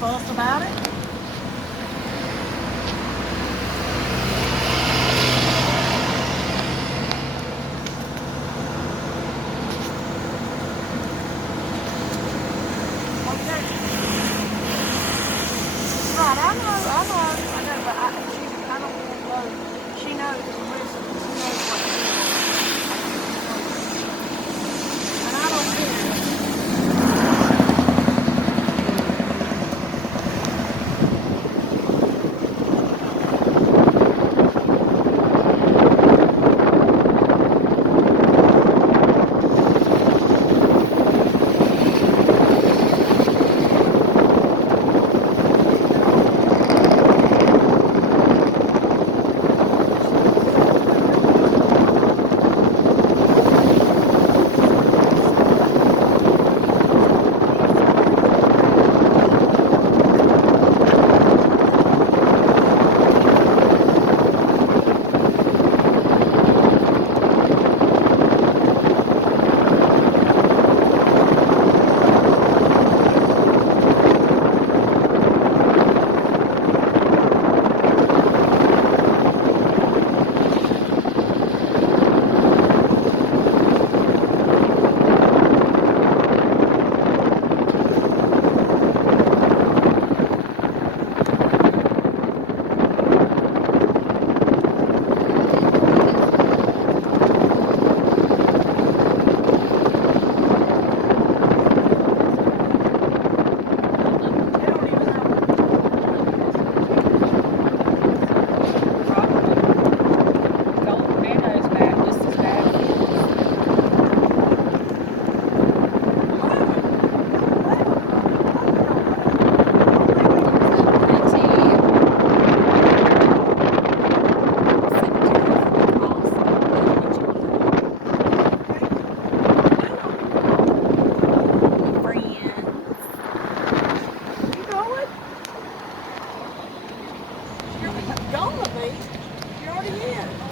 fuss about it. Right, I know, but I don't want to go. She knows, listen, she knows what to do. And I don't care.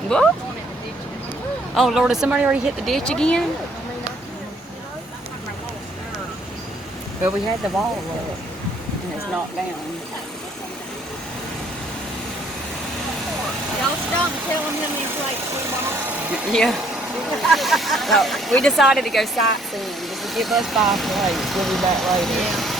What? Oh Lord, has somebody already hit the ditch again? Well, we had the wall up and it's knocked down. Y'all stop telling him these plates we want. Yeah. We decided to go sightseeing. Just to give us 5 plates. We'll be back later. Yeah.